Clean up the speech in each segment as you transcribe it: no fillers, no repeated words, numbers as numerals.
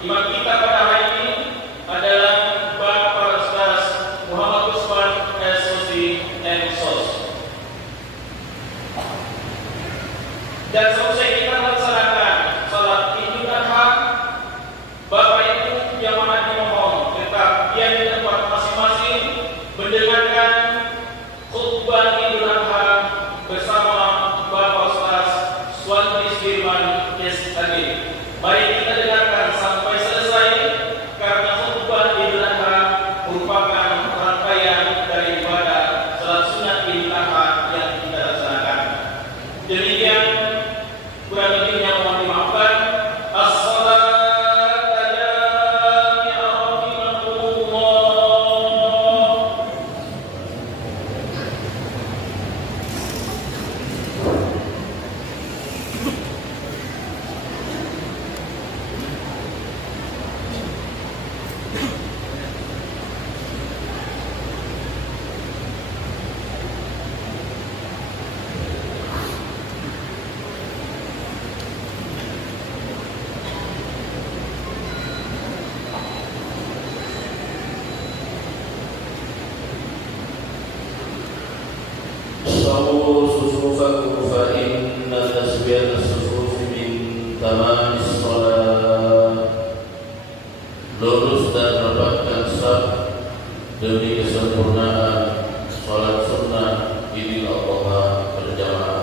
Imam kita pada hari ini adalah Bapak Ustaz Muhammad Usman SOC MSOS. Dan selesai kita melaksanakan salat Idul Adha, Bapak Ibu yang mana dimohon tetap diam di tempat masing-masing mendengarkan khutbah Idul Adha bersama Bapak Ustaz Suwandi Firman SAG. Mari kita dengarkan sampai selesai karena khutbah Idul Adha merupakan rangkaian dari ibadah salat sunat Idul Adha yang kita laksanakan. Demikian kurang lebihnya mohon dimaafkan. صووا صفوفكم فإن تسوية الصفوف من تمام الصلاة. Lurus dan rapatkan saf demi kesempurnaan salat sunnah Idul Adha berjamaah.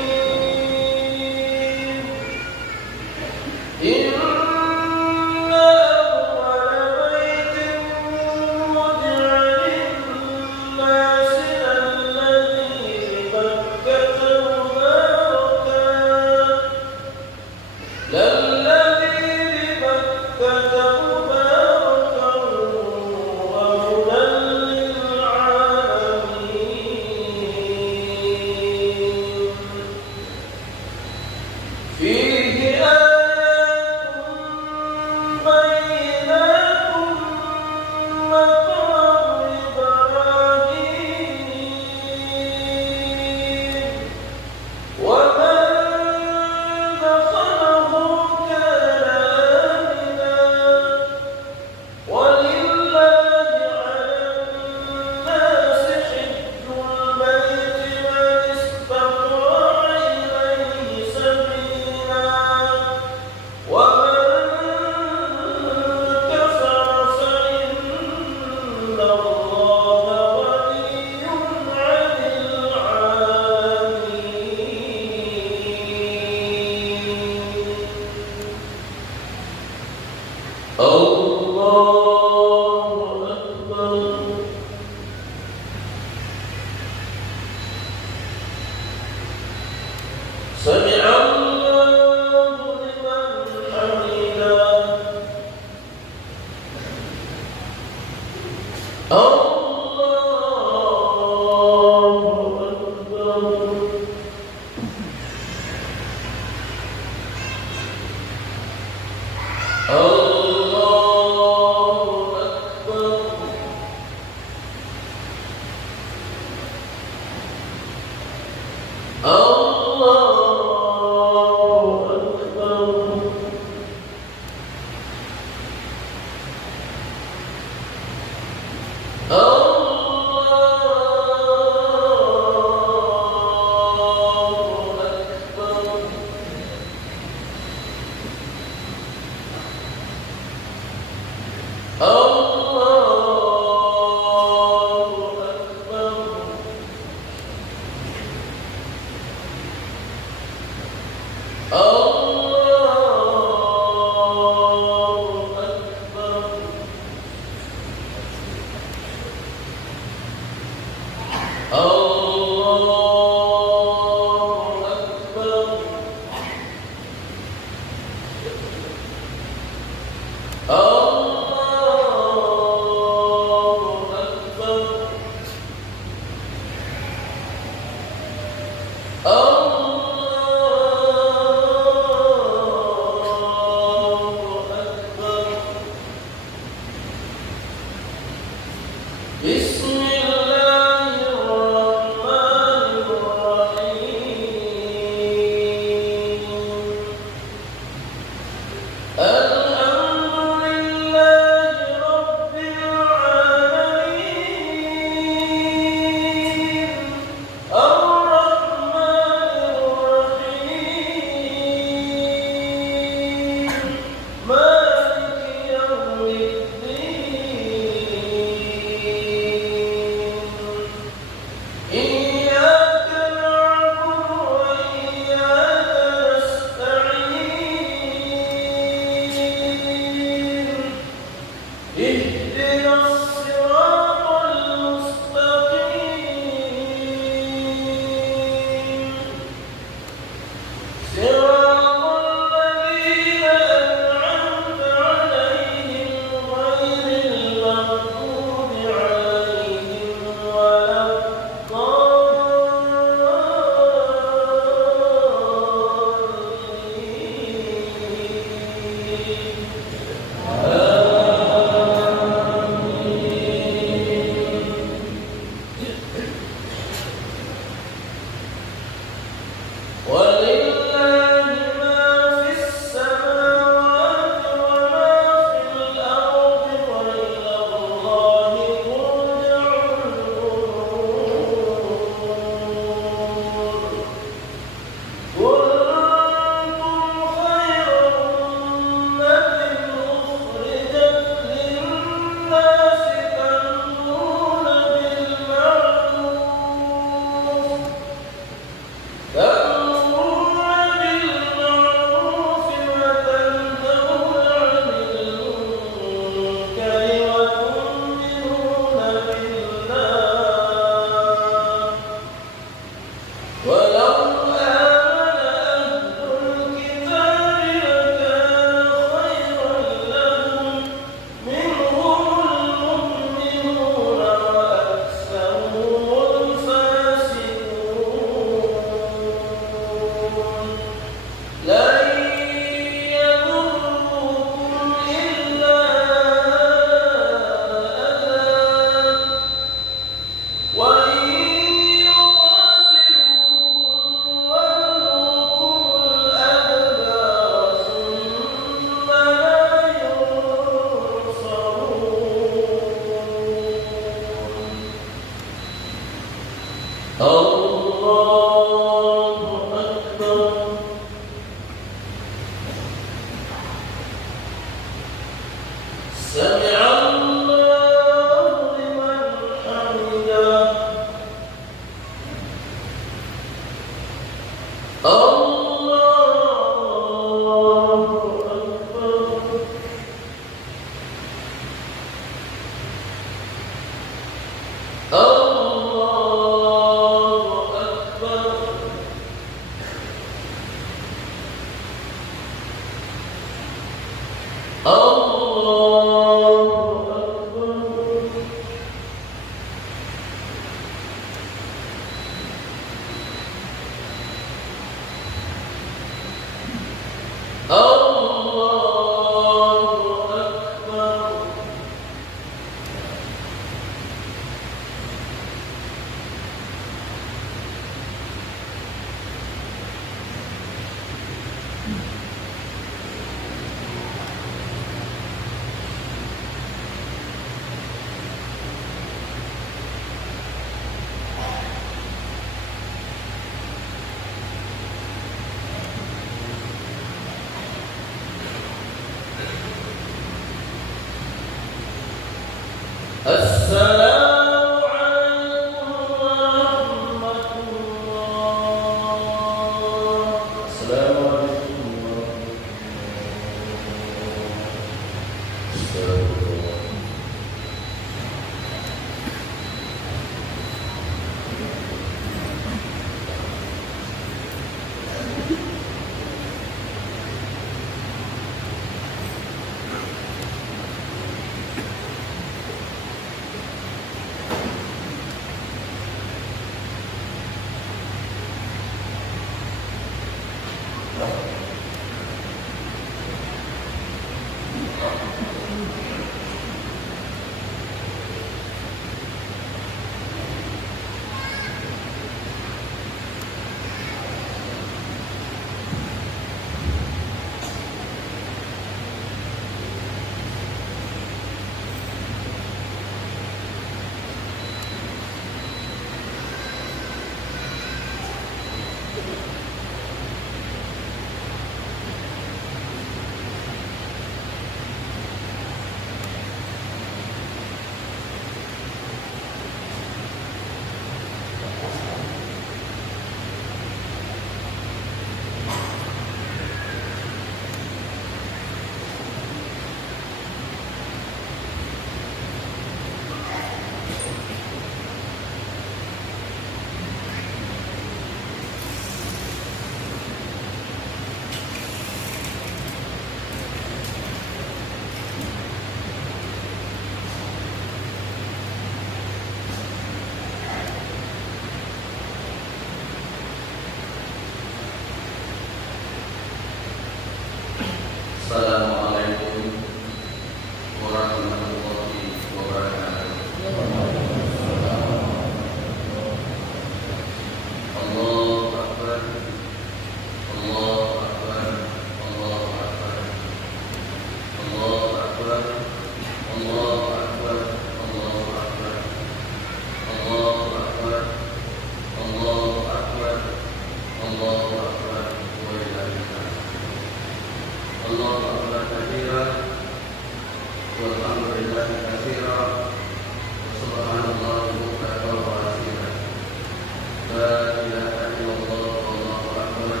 لا إله إلا الله والله أكبر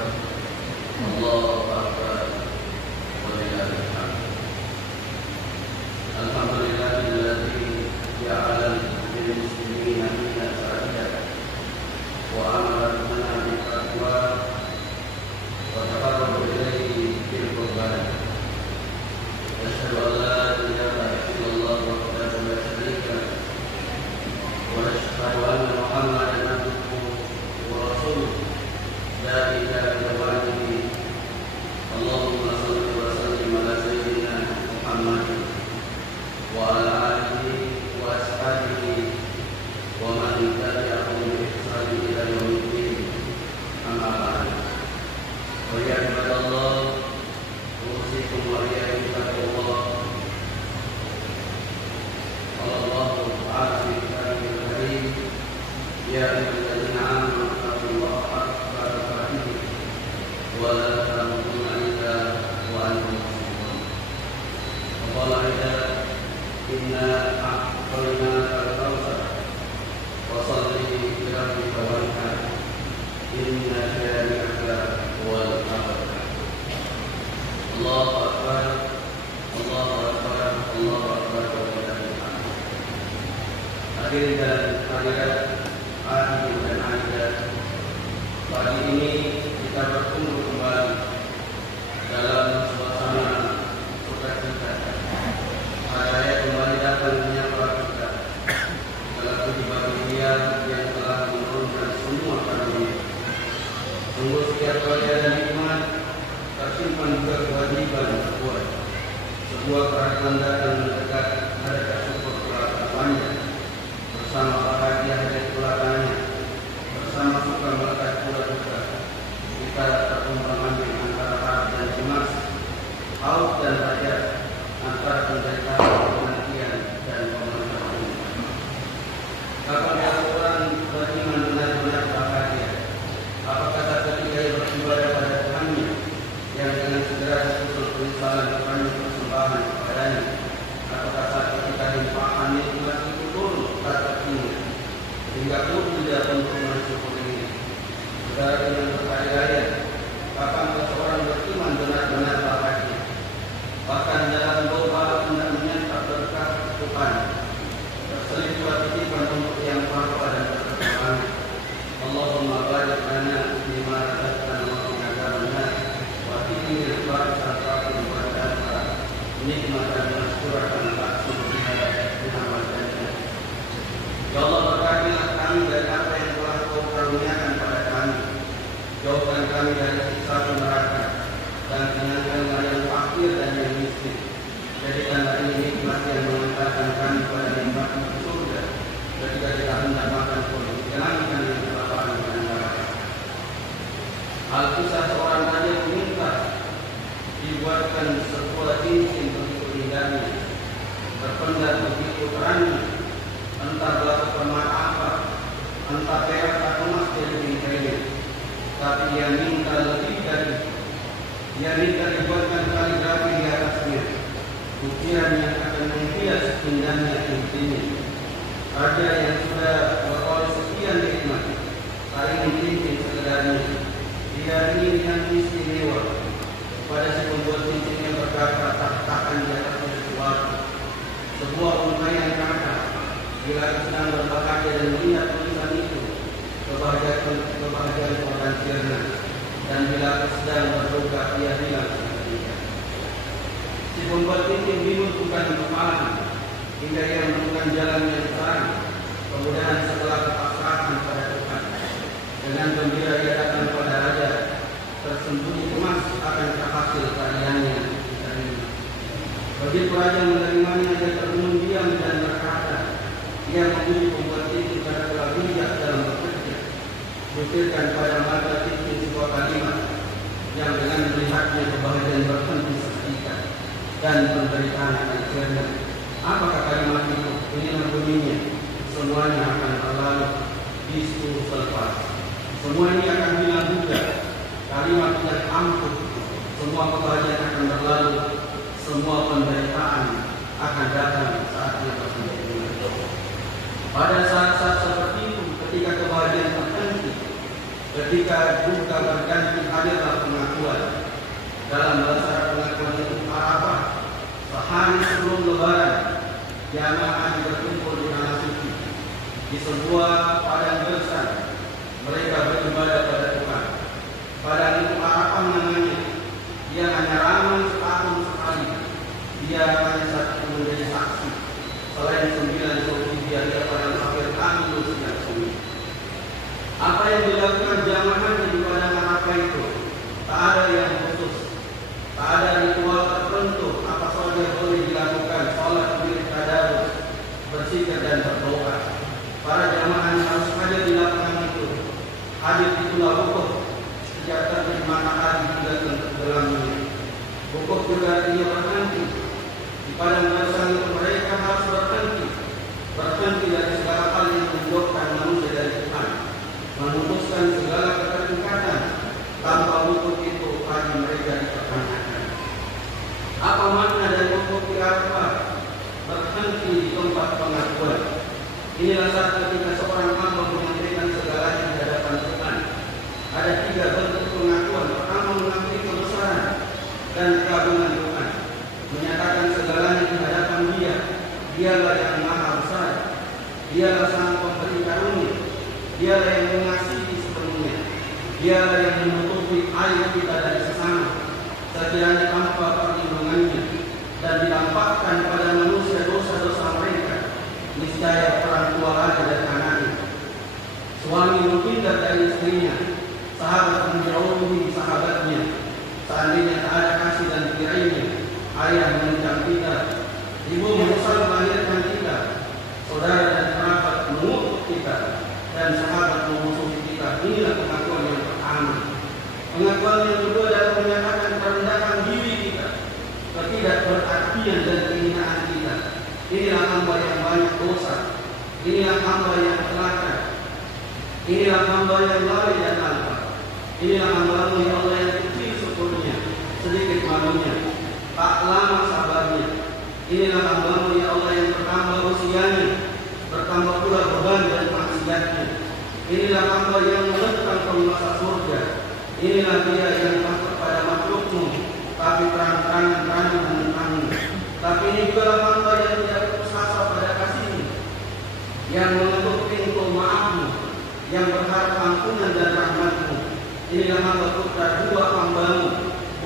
الله أكبر ولله الحمد. الحمد لله الذي جعل للمسلمين من السعادة وأمر لنا بالتقوى وتقرب إليه بالقربان. أشهد أن لا إله إلا الله وحده لا شريك له وأشهد أن محمدا عبده ورسوله لا إله إلا الله. اللهم صل وسلم على سيدنا محمد وعلى آله وأصحابه ومن تبعهم بإحسان إلى يوم الدين. أما بعد، فيا عباد الله، أوصيكم وإياكم بتقوى الله. قال الله تعالى في كتابه الكريم: يا أيها الذين آمنوا اتقوا الله حق تقاته ولا تموتن إلا وأنتم مسلمون. وقال أيضا: إنا أعطيناك الكوثر فصل لربك وانحر إن شانئك هو الأبتر. الله أكبر الله أكبر الله أكبر ولله الحمد. Hadirin dan hadirat, hadirin dan hadirat, pagi ini kita berkumpul kembali dalam suasana sukacita. Hari raya kembali datang menyapa kita dalam kehidupan dunia yang telah menurunkan semua karunia. Sungguh setiap kali ada nikmat tersimpan juga kewajiban berbuat. Sebuah keraguan datang mendekat, adakah syukur kelapannya bersama bahagia dari kelapannya, bersama suka melekat pula duka. Kita terumpang-ambing antara harap dan cemas, haus dan hajat, antara penderitaan, kematian dan pemenangan. Kapan orang beriman benar-benar bahagia? Apakah ketika ia beribadah pada Tuhannya yang dengan segera disusul penyesalan kepada persembahan kepadanya? Apakah saat ketika limpahan nikmat itu turun tak terhingga hingga pun tidak untuk mensyukurinya? Saudara dengan berhari raya, kapan seseorang beriman benar-benar bahagia? Bahkan dalam doa hendak menyantap berkah Tuhan, terselip pula titipan untuk yang maha dan berkenan. Allahumma barik lana bima razaqtana wa qina adzabannar wa qina adzaban nar. Nikmatan masykuratan ta'sum biha Muhammadan. Ya Allah, berkatilah kami dari apa yang telah Kau karuniakan pada kami. Jauhkan kami dari siksa neraka dan kenyangkanlah yang fakir dan yang miskin. Jadikanlah ini nikmat yang mengantarkan kami pada nikmat surga. Ketika kita hendak makan pun, jangankan yang kelaparan dan neraka. Alkisah seorang raja meminta dibuatkan sebuah cincin begitu indahnya, terpendam begitu terangnya, entah batu permata apa, entah perak atau emas jadi bingkainya. Tapi ia minta lebih dari itu. Ia minta dibuatkan kaligrafi di atasnya, ukiran yang akan menghias indahnya intinya. Raja yang sudah beroleh sekian nikmat, kali ini cincin sekedarnya. Dia ini yang istimewa. Pada si pembuat cincin yang berkata, takkan di atasnya sesuatu. Sebuah untayan kata, bila sedang berbahagia dan melihat tulisan itu, kebahagiaan akan sirna. Dan bila sedang berduka, ia hilang seketika. Si pembuat cincin bingung bukan kepala, hingga ia menemukan jalan yang terang. Kemudian setelah kepasrahan pada Tuhan, dengan gembira ia datang pada raja. Tersembunyi emas akan terhasil karyanya. Begitu raja menerimanya, ia termenung diam dan berkata, ia memuji pembuat cincin pada telah bijak dalam bekerja. Butirkan pada mata cincin sebuah kalimat yang dengan melihatnya kebahagiaan berhenti seketika dan penderitaan akan sirna. Apakah kalimat itu? Inilah bunyinya: semuanya akan berlalu, bisu selepas. Semua ini akan hilang juga. Kalimat yang ampuh, semua kebahagiaan akan berlalu, semua penderitaan akan datang saatnya bersendirian. Pada saat-saat seperti itu, ketika kebahagiaan terhenti, Ketika duka berganti hadirlah pengakuan. Dalam bahasa pengakuan itu Arafah, sehari sebelum Lebaran, jamaah berkumpul di tanah suci di sebuah padang gersang. Mereka beribadah pada Tuhan. Padang itu Arafah namanya. Dia hanya ramai setahun sekali. Dia hanya satu menjadi saksi. Selain 9 Zulhijjah, dia pada akhir tahun sejak sunyi. Apa yang dilakukan jamaah di padang Arafah itu tak ada yang khusus, tak ada ritual tertentu. Apa saja boleh dilakukan, sholat, wirid, tadarus, berzikir dan berdoa. Para jamaah harus hadir di lapangan itu. Hadir itulah wukuf sejak terbit matahari hingga tenggelamnya. Wukuf juga dia berhenti di padang gersang itu. Mereka harus berhenti dari segala hal yang menjauhkan manusia dari Tuhan, memutuskan segala keterikatan. Tanpa wukuf itu haji mereka dipertanyakan. Apa makna dari wukuf di Arafah? Berhenti di tempat pengakuan. Inilah saat ketika seorang hamba menyampaikan segalanya di hadapan Tuhan. Ada 3 bentuk pengakuan. Pertama, mengakui kebesaran dan keagungan Tuhan, menyatakan segalanya di hadapan Dia. Dialah yang maha besar, Dialah sang pemberi karunia, Dialah yang mengasihi sepenuhnya, Dialah yang menutupi aib kita dari sesama sekiranya tanpa perlindungannya, dan ditampakkan pada manusia dosa-dosa mereka. Niscaya orang tua lari dari anaknya, suami menghindar dari istrinya, sahabat menjauhi sahabatnya. Seandainya tak ada kasih dan kirainya, ayah mengancam kita, ibu menyesal melahirkan kita, saudara dan kerabat mengutuk kita, dan sahabat memusuhi kita. Inilah pengakuan yang pertama. Pengakuan yang kedua adalah menyatakan kerendahan diri kita, ketidakberartian dan kehinaan kita. Inilah hamba yang banyak dosa, inilah hamba yang celaka, inilah hamba yang lalai dan alpa, inilah hamba-Mu ya Allah yang kecil syukurnya, sedikit malunya, tak lama sabarnya. Inilah hamba-Mu ya Allah yang bertambah usianya, bertambah pula beban dan maksiatnya. Inilah hamba yang menentang penguasa surga. Inilah dia yang takut pada makhluk-Mu, tapi terang-terangan berani menentang-Mu. Tapi ini juga hamba yang tidak putus asa pada kasih-Mu, yang mengetuk pintu maaf-Mu, yang berharap ampunan dan rahmat-Mu. Inilah hamba putra 2 hamba-Mu.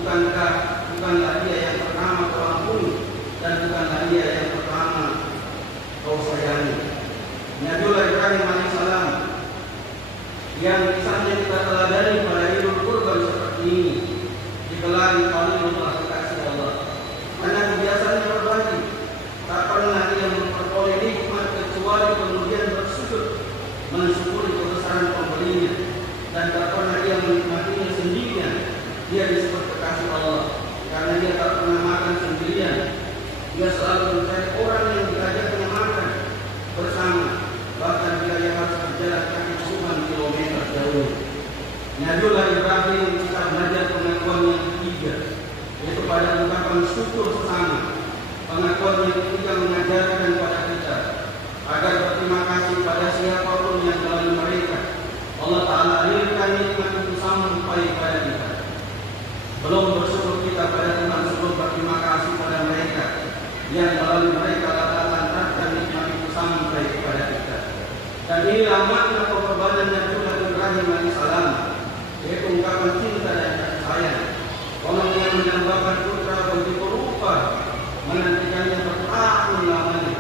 Bukanlah dia yang pertama Kau ampuni, dan bukanlah dia yang pertama Kau sayangi. Nabiullah Ibrahim alaihissalam yang kisahnya kita teladani pada Idul Kurban seperti ini, digelari Khalilullah kekasih Allah. Karena kebiasaannya berbagi, tak pernah dia memperoleh nikmat kecuali kemudian bersujud mensyukuri kebesaran pemberinya, dan tak pernah dia menikmatinya sendirian. Dia disebut kekasih Allah karena dia tak pernah makan sendirian. Dia selalu mencari orang yang diajaknya makan bersama, bahkan dia yang harus berjalan kaki puluhan kilometer jauh. Nabiullah Ibrahim kita belajar pengakuan yang ketiga, yaitu pada ungkapan syukur sesama. Pengakuan yang ketiga mengajarkan pada kita agar berterima kasih pada siapapun yang melalui mereka Allah Ta'ala alirkan nikmat itu sampai pada kita. Belum bersyukur kita pada Tuhan sebelum berterima kasih pada mereka yang melalui mereka Allah lantarkan nikmat itu sampai kepada kita. Dan inilah makna pengorbanan Nabiullah Ibrahim alaihissalam, yaitu ungkapan cinta dan kasih sayang. Orang yang menambahkan putra begitu rupa, menantikannya bertahun lamanya,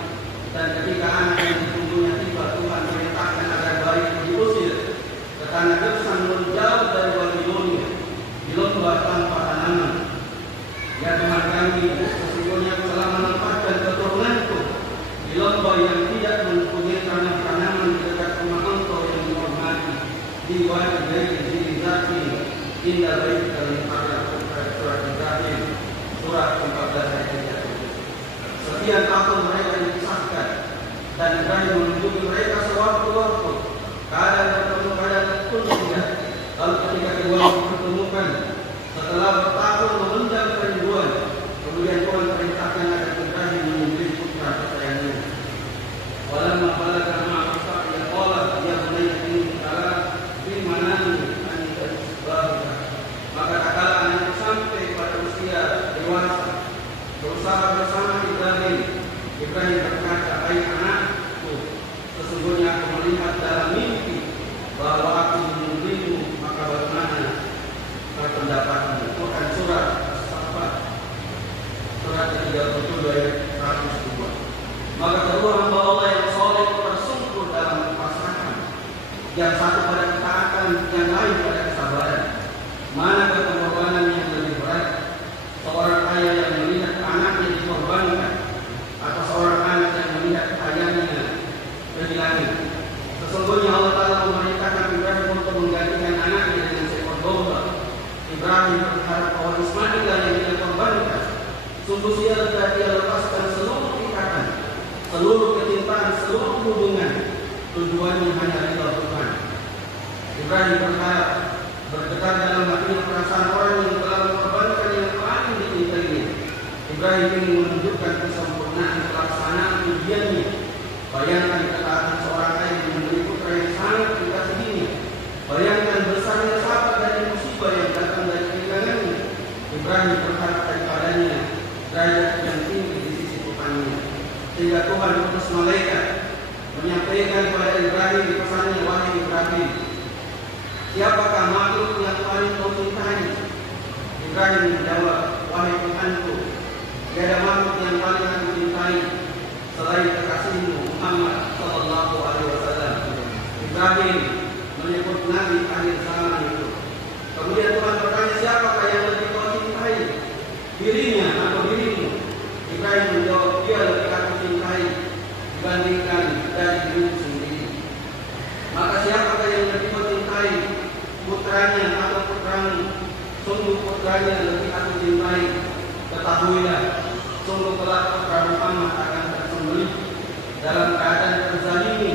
dan ketika anak yang ditunggunya tiba, Tuhan perintahkan agar bayi diusir ke tanah gersang menjauh dari Babilonia, di lembah tanpa tanaman. Ya Tuhan kami, sesungguhnya telah menempatkan keturunanku di lembah yang tidak mempunyai tanaman di dekat rumah Engkau yang dihormati, di wadi Zaitun Zaitun, indah baik dalam surat Ibrahim surat 14 ayat 3. Sekian tahun mereka dipisahkan, dan Ibrahim menunjuki mereka sewaktu-waktu keadaan bertemu keadaan pun tidak. Lalu ketika keduanya dipertemukan setelah bertahun memendam kerinduan, kemudian Tuhan perintahkan agar Ibrahim menyembelih putra kesayangannya. Walamma balagha ma'a Ishaq yaqala ya bunayya inni ara fi manami perkataan yang lain pada kesabaran. Manakah pengorbanan yang lebih berat? Seorang ayah yang melihat anaknya dikorbankan, atau seorang anak yang melihat ayahnya kehilangan? Sesungguhnya Allah Ta'ala memerintahkan Ibrahim untuk menggantikan anaknya dengan seekor domba. Ibrahim berharap bahwa Ismail yang dia korbankan. Sungguh dia lepaskan seluruh ikatan, seluruh kecintaan, seluruh hubungan. Tujuannya hanya ridha Tuhan. Ibrahim berharap, bergetar dalam hatinya perasaan orang yang telah mengorbankan yang paling dicintainya. Ibrahim ingin menunjukkan kesempurnaan pelaksanaan ujiannya. Bayangkan ketaatan seorang ayah yang memberi putra yang sangat dikasihinya. Bayangkan besarnya sahabat dari musibah yang datang dari kehilangannya. Ibrahim berharap daripadanya derajat yang tinggi di sisi Tuhannya. Sehingga Tuhan utus malaikat menyampaikan kepada Ibrahim pesannya, wahai Ibrahim, siapakah makhluk yang paling kau cintai? Ibrahim menjawab, wahai Tuhanku, tiada makhluk yang paling aku cintai selain kekasihmu Muhammad sallallahu alaihi wasallam. Ibrahim menyebut Nabi akhir zaman itu. Kemudian Tuhan bertanya, siapakah yang lebih kau cintai, dirinya atau dirimu? Ibrahim menjawab, dia lebih aku cintai dibandingkan dari diriku sendiri. Maka siapakah yang lebih kau cintai, putranya atau putramu? Sungguh putranya lebih aku cintai. Ketahuilah, sungguh kelak putra Muhammad akan tersembelih dalam keadaan terzalimi,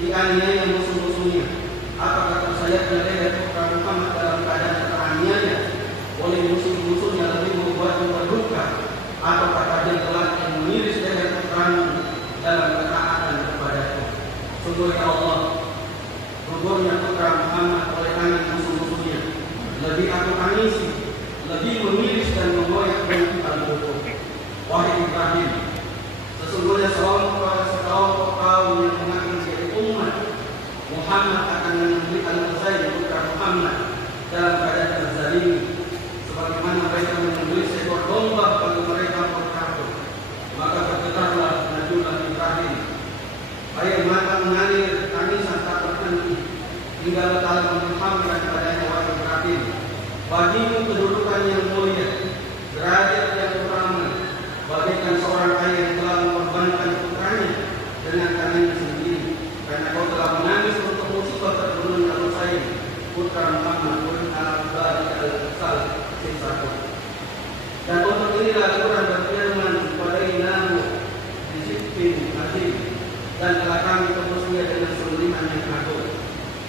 dianiaya musuh-musuhnya. Apakah tersayapnya leher putra Muhammad dalam keadaan teraniaya oleh musuh-musuhnya lebih membuatmu berduka, atau kata dia telah yang mengiris leher putramu dalam ketaatan kepadaku? Sungguh ya Allah, gugurnya putra Muhammad oleh tangan musuh-musuhnya lebih aku tangisi, lebih mengiris dan mengoyak dengan kalbuku. Wahai Ibrahim, sesungguhnya sekelompok kaum yang mengaku menjadi umat Muhammad akan menyembelih Al-Husain putra Muhammad dalam keadaan terzalimi, sebagaimana mereka menyembelih seekor domba bagi mereka berkabut. Maka bergetarlah najulah Ibrahim, air mata mengalir, tangisan tak berhenti, hingga Allah Ta'ala mengilhamkan kepadanya, wahai Ibrahim, bagimu kedudukan yang mulia, derajat yang utama, bagaikan seorang ayah yang telah mengorbankan putranya dengan tangannya sendiri, karena kau telah menangis untuk musibah terbunuhnya Al-Husain putra Muhammad bin al-Bari al-Sal sissaku. Dan untuk inilah Al-Quran berfirman, wadainahu bisifin azim, dan telah kami tebus dia dengan sembelihan yang agung.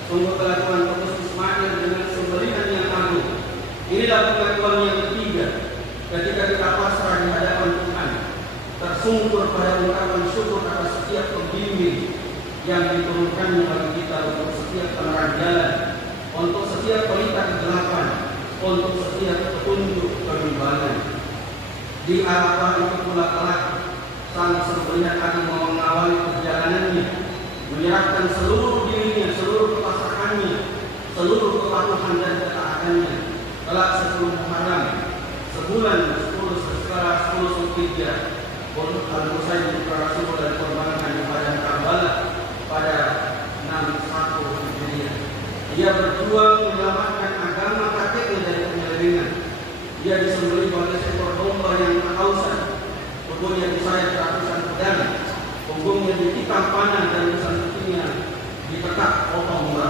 Sungguh telah Tuhan tebus Ismail dengan sembelihan yang agung. Inilah pengakuan yang ketiga ketika kita pasrah di hadapan Tuhan, tersungkur pada ungkapan syukur atas setiap pembimbing yang diturunkannya bagi kita, untuk setiap penerang jalan, untuk setiap pelita kegelapan, untuk setiap petunjuk kebimbangan. Di Arafah itu pula kelak sang sembelihan akan mengawali perjalanannya, menyerahkan seluruh dirinya, seluruh kepasrahannya, seluruh kepatuhan dan ketaatannya. Kelak 10 Muharram, sebulan 10 setelah 10 Zulhijjah, Al-Husain putra Rasulullah dikorbankan di padang Karbala pada 61 Hijriah. Dia berjuang menyelamatkan agama kakeknya dari penyelewengan. Dia disembelih oleh seekor domba yang kehausan, tubuhnya disayat ratusan pedang, punggungnya ditikam panah dan bersangkutnya ditekak potong domba.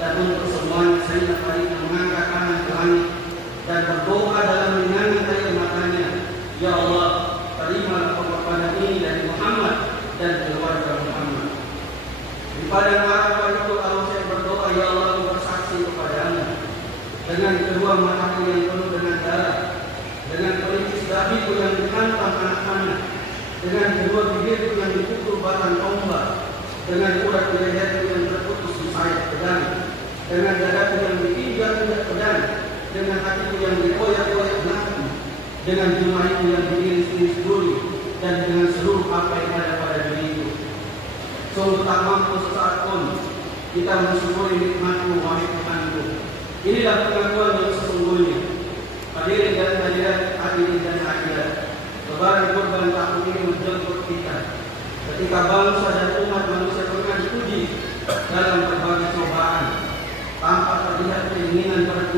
Dan untuk semuanya Sayyidina Ali mengangkat tangan ke langit dan berdoa dalam menangis air matanya, ya Allah, terimalah pengorbanan ini dari Muhammad dan keluarga Muhammad. Di padang Arafah itu Al-Husain berdoa, ya Allah, aku bersaksi kepadamu dengan kedua mataku yang penuh dengan darah, dengan pelipis dahiku yang dihantam anak panah, dengan kedua bibirku yang dipukul batang tombak, dengan urat di leherku yang terputus di sayap pedang, dengan dadaku yang diinjak-injak pedang, dengan hatiku yang dikoyak-koyak belakang, dengan jumlahku yang diiris-iris duri, dan dengan seluruh apa yang ada pada diriku. Sungguh tak mampu sesaat pun kita mensyukuri nikmat-Mu, wahai Tuhanku. Inilah pengakuan yang sesungguhnya. Hadirin dan hadirat, hadirin dan hadirat, lebaran kurban tahun ini menjemput kita ketika bangsa dan umat manusia tengah diuji dalam berbagai cobaan, tanpa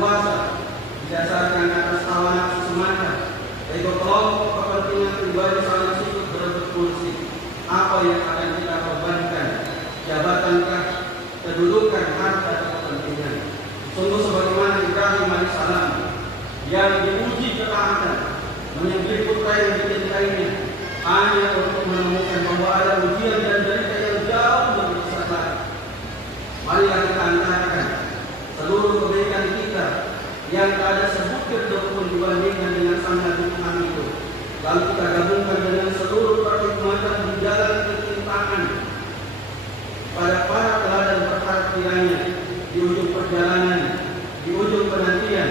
kuasa didasarkan atas hawa nafsu semata, yaitu kelompok kepentingan pribadi saling sikut berebut kursi. Apa yang akan kita korbankan? Jabatankah, kedudukan, harta, dan kepentingan? Sungguh sebagaimana Ibrahim alaihissalam yang diuji ketaatan, menyembelih putra yang dicintainya hanya untuk menemukan bahwa ada ujian dan derita yang jauh lebih besar lagi. Marilah kita antarakan seluruh kebaikan kita yang tak ada sebutir pun dibandingkan dengan sang Nabi Muhammad itu, lalu kita gabungkan dengan seluruh perkhidmatan di jalan kecintaan pada para teladan perhatiannya di ujung perjalanan, di ujung penantian.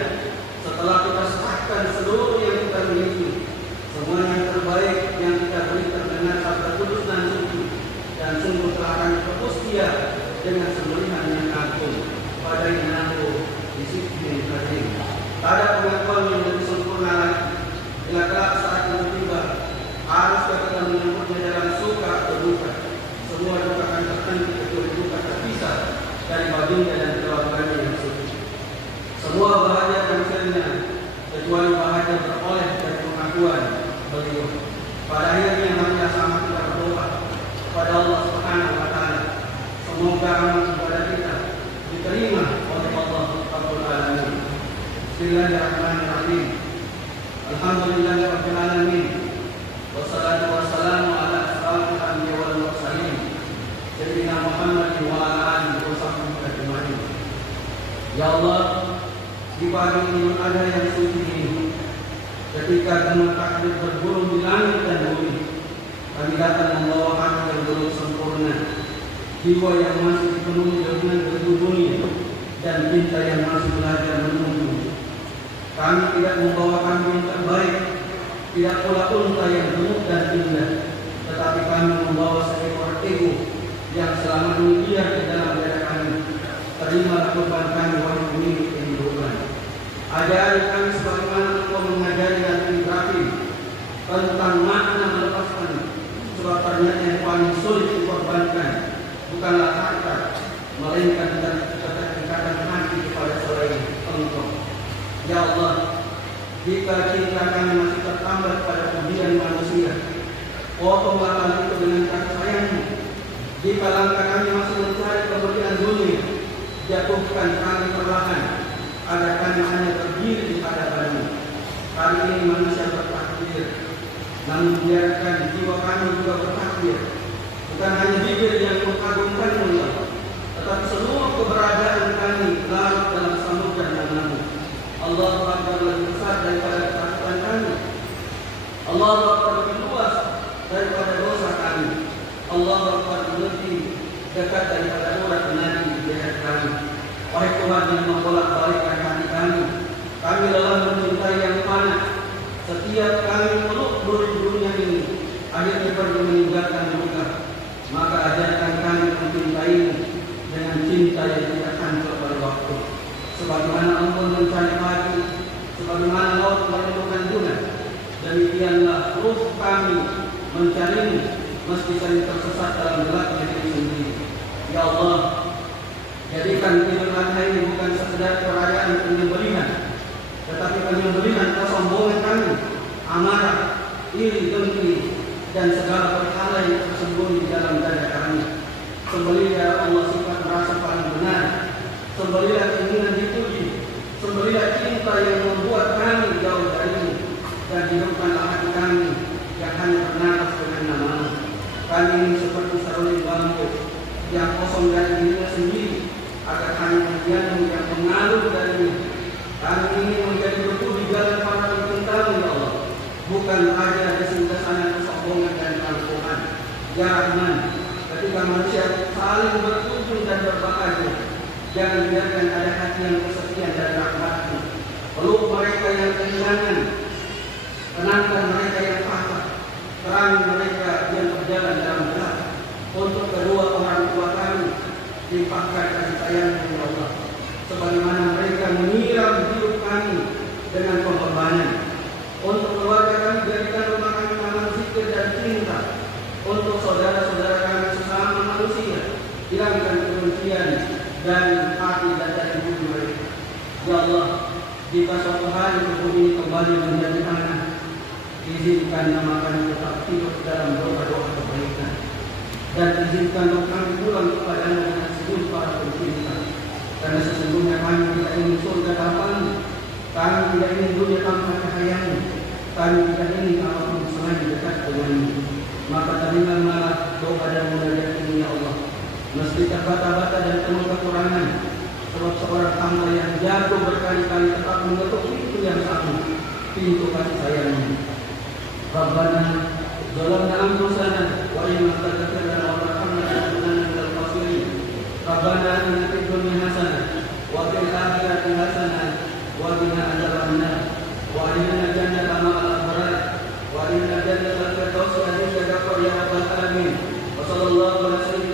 Setelah kita serahkan seluruh yang kita miliki, semua yang terbaik yang kita berikan dengan sabda kudus dan suci, dan sungguh telah kami tepus dia dengan sembelihan yang agung pada inahu disiplin hadir. Tak ada pengakuan yang lebih sempurna lagi. Bila kelak saat itu tiba, harus kita menyambutnya dalam suka atau duka. Semua duka akan terhenti kecuali duka terpisah dari baginda dan keluarganya yang suci. Semua bahagia hasilnya kecuali bahagia beroleh dari pengakuan beliau. Pada akhirnya marilah sama kita berdoa kepada Allah Subhanahu wa taala. Semoga amal ibadah kita diterima oleh Allah Rabbul Alamin. Bismillahirrahmanirrahim. Alhamdulillahirabbil alamin. Wassalatu wassalamu ala asyrafil anbiya'i wal mursalin. Sayyidina Muhammadin wa ala alihi wa sahbihi ajma'in. Ya Allah, di pagi ini ada yang suci ini. Ketika gemuruh takbir berburung di langit dan bumi, kami datang membawa hati yang belum sempurna, jiwa yang masih dipenuhi dengan debu dunia, dan cinta yang masih belajar menunggu. Kami tidak membawa kami yang terbaik, tidak pula unta yang gemuk dan indah, tetapi kami membawa seekor ego yang selama ini liar di dalam dada kami. Terimalah korban kami, wahai pemilik kehidupan. Ajari kami sebagaimana Engkau mengajari Nabi Ibrahim tentang makna melepaskan, sebab ternyata yang paling sulit dikorbankan bukanlah harta, melainkan keterikatan hati kepada selain Engkau. Ya Allah, jika cinta kami masih tertambat pada pujian manusia, potonglah hal itu dengan kasih sayang-Mu. Jika langkah kami masih mencari kemuliaan dunia, jatuhkan kami perlahan agar kami hanya berdiri di hadapan-Mu. Kali ini manusia bertakbir, namun biarkan jiwa kami juga bertakbir. Bukan hanya bibir yang mengagungkan-Mu, ya Allah, tetapi seluruh keberadaan kami larut dalam samudra nama-Mu. Allah Akbar lebih besar daripada ketakutan kami. Allah Akbar lebih luas daripada dosa kami. Allah Akbar lebih dekat daripada urat nadi di leher kami. Wahai Tuhan yang membolak-balikkan hati kami lelah mencintai yang fana. Setiap kami meluk dunia ini, akhirnya pergi meninggalkan duka. Maka ajarkan kami mencintai-Mu dengan cinta yang tidak hancur pada waktu. Sebagaimana Engkau mencari pagi, sebagaimana laut menemukan guna, demikianlah ruh kami mencari-Mu, meski sering tersesat dalam gelapnya diri sendiri. Ya Allah, jadikan Idul Adha ini bukan sekedar perayaan penyembelihan, tetapi penyembelihan kesombongan kami, amarah, iri, dengki, dan segala perkara yang tersembunyi di dalam dada kami. Sembelilah ya Allah sifat merasa paling benar. Sembelilah keinginan dipuji. Sembelilah cinta yang membuat kami jauh dari-Mu, dan hidupkanlah hati kami yang hanya bernapas dengan nama-Mu. Kami ini seperti seruling bambu yang kosong dari dirinya sendiri, agar hanya pujian-Mu yang mengalir dari-Mu. Kami ini menjadi beku di jalan para pencinta-Mu, ya Allah, bukan hanya desain-desain kesombongan dan keangkuhan. Ya Rahman, ketika manusia saling berkunjung dan berbahagia, jangan biarkan ada hati yang kesepian dan rahmat-Mu. Peluk mereka yang kehilangan, tenangkan mereka yang patah, terangi mereka yang berjalan dalam gelap. Untuk kedua orang tua kami, limpahkan kasih sayang-Mu, ya Allah, sebagaimana mereka menyiram hidup kami dengan pengorbanan. Untuk keluarga kami, jadikan rumah kami taman zikir dan cinta. Untuk saudara-saudara kami sesama manusia, hilangkan kebencian dan hati dan dari budi mereka. Ya Allah, jika suatu hari tubuh ini kembali menjadi anak, izinkan nama kami tetap hidup dalam doa-doa kebaikan, dan izinkan kami pulang kepadamu dengan senyum para pencinta, karena sesungguhnya kami tidak ingin surga tanpa, kami tidak ingin dunia tanpa cahayamu, kami tidak ingin apapun selain dekat denganmu. Maka terimalah doa dan munajat ini ya Allah, meski terbata-bata dan penuh kekurangan, sebab seorang hamba yang jatuh berkali-kali tetap mengetuk pintu yang sama, pintu kasih sayangmu. Rabbana zalamna anfusana wa in lam taghfir lana wa tarhamna lanakunanna minal khasirin. Rabbana atina fid dunya hasanah wa fil akhirati hasanah wa qina adzabannar wa adkhilna jannata ma'al abrar wa inna jannatal firdausi ya rabbal alamin. Wa sallallahu alaihi